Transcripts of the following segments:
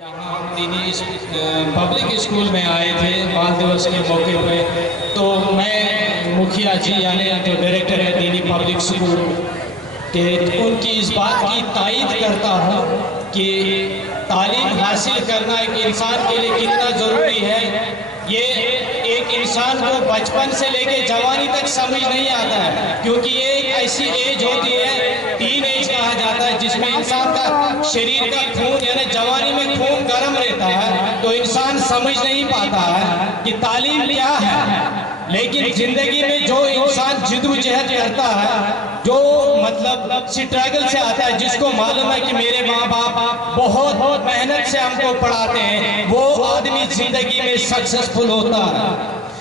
यहाँ दीनी public school में आए थे बाल दिवस के मौके पे, तो मैं मुखिया जी यानी जो डायरेक्टर है दीनी पब्लिक स्कूल के, उनकी इस बात की तायीद करता हूँ कि तालीम हासिल करना एक इंसान के लिए कितना ज़रूरी है। ये एक इंसान को बचपन से लेके जवानी तक समझ नहीं आता है, क्योंकि ये एक ऐसी एज होती है, टीन एज कहा जाता है, जिसमें इंसान का शरीर का खून यानी जवानी में खून गर्म रहता है, तो इंसान समझ नहीं पाता है कि तालीम क्या है। लेकिन जिंदगी में जो इंसान जिद्दोजहद करता है, जो मतलब स्ट्रगल से आता है, जिसको मालूम है कि मेरे माँ बाप बहुत मेहनत से हमको पढ़ाते हैं, वो आदमी जिंदगी में सक्सेसफुल होता है।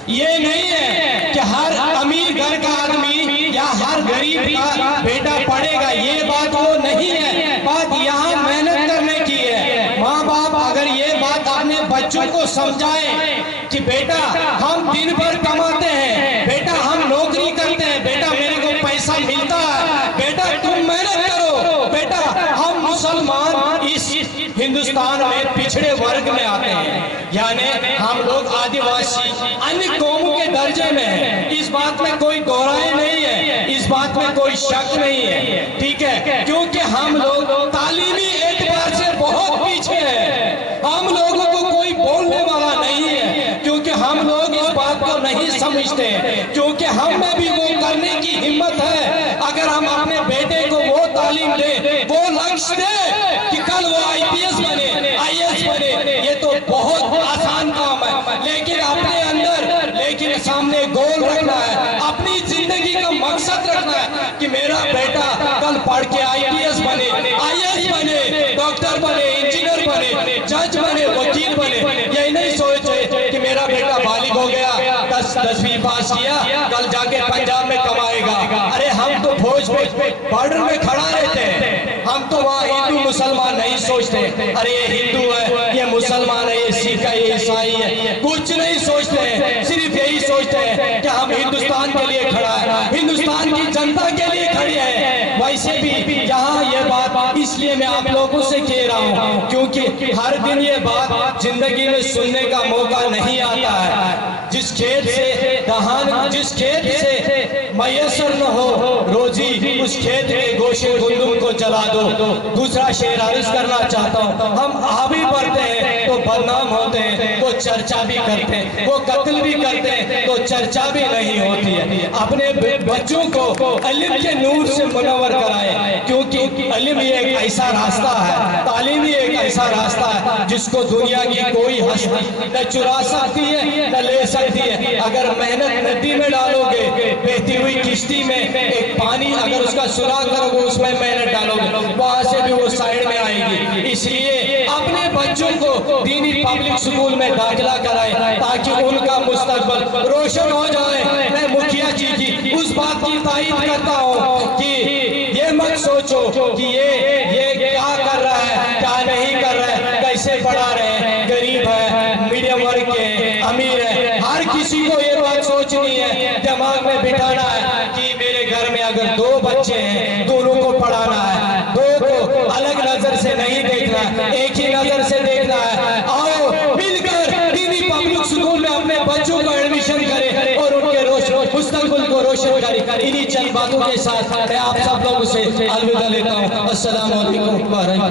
ये नहीं है कि हर अमीर घर का आदमी या हर गरीब का बेटा पढ़ेगा, ये बात वो नहीं है। बात यहाँ मेहनत करने की है। माँ बाप अगर ये बात अपने बच्चों को समझाए कि बेटा हम दिन भर कमाते हैं, बेटा हम नौकरी करते हैं, बेटा मेरे को पैसा मिलता है, बेटा तुम मेहनत करो, बेटा हम मुसलमान इस हिंदुस्तान में पिछड़े वर्ग में आते हैं, यानी हम लोग आदिवासी अन्य कौमों के दर्जे में हैं। इस बात में कोई दोहराए नहीं है, इस बात में कोई शक नहीं है, ठीक है, क्योंकि हम लोग तालीमी एतबार से बहुत पीछे हैं। हम लोगों को कोई बोलने वाला नहीं है, क्योंकि हम लोग इस बात को नहीं समझते, क्योंकि हम में भी वो करने की हिम्मत है। अगर हम अपने बेटे को वो तालीम दें, वो लक्ष्य दे कि कल वो IPS बने, IAS बने, ये तो बहुत आसान काम है। लेकिन अपने अंदर सामने गोल रखना है, अपनी जिंदगी का मकसद रखना है कि मेरा बेटा कल पढ़ के IPS बने, IAS बने, डॉक्टर बने, इंजीनियर बने, जज बने, वकील बने। ये नहीं सोचे कि मेरा बेटा बालिग हो गया, 10वीं पास किया, कल जाके पंजाब में कमाएगा। अरे हम तो फौज में बॉर्डर में खड़ा रहते हैं, हम तो वहाँ हिंदू मुसलमान नहीं सोचते, अरे ये हिंदू है, ये मुसलमान है, ये सिख है, ये ईसाई है, कुछ नहीं सोचते हैं। सिर्फ यही सोचते हैं कि हम हिंदुस्तान के लिए खड़ा है, हिंदुस्तान की जनता के लिए खड़े हैं। वैसे भी यहाँ ये बात इसलिए मैं आप लोगों से कह रहा हूँ, क्योंकि हर दिन ये बात जिंदगी में सुनने का मौका नहीं आता है। जिस खेत से मैसर न हो रोजी, उस खेत के गोशे गुंदुम को जला दो। दूसरा शेर अर्ज करना चाहता हूँ, हम आगे बढ़ते हैं तो बदनाम होते हैं, वो चर्चा भी करते हैं, वो कत्ल भी करते हैं तो चर्चा भी नहीं होती है। अपने बच्चों को इल्म के नूर से मुनव्वर कराए, क्योंकि इल्म एक ऐसा रास्ता है, तालीम ही एक ऐसा रास्ता है जिसको दुनिया की कोई हस्ती न चुरा सकती है न ले सकती है। अगर मेहनत नदी में डालोगे, बहती हुई किश्ती में एक पानी अगर उसका सुराख करोगे, उसमें मेहनत डालोगे, वहां से भी वो साइड में आएगी। इसलिए अपने बच्चों को दीनी पब्लिक स्कूल में दाखिला कराएं, ताकि उनका मुस्तकबल रोशन हो जाए। मैं मुखिया जी की उस बात की तारीफ करता हूँ कि ये मत सोचो कि ये क्या कर रहा है, क्या नहीं कर रहा है, कैसे पढ़ा रहे हैं, गरीब है, मीडियम वर्ग के, अमीर है, हर किसी को ये बात सोचनी है, दिमाग में बिठाना है कि मेरे घर में अगर 2 बच्चे हैं, दोनों को पढ़ाना है, 2 को अलग नजर से नहीं देखना है, एक ही नजर से देखना है। आओ मिलकर दीनी पब्लिक स्कूल में अपने बच्चों को एडमिशन करें और उनके मुस्तकबिल को रोशन करें। इन्हीं चंद बातों के साथ मैं आप सब लोगों से अलविदा लेता हूँ। अस्सलाम वालेकुम।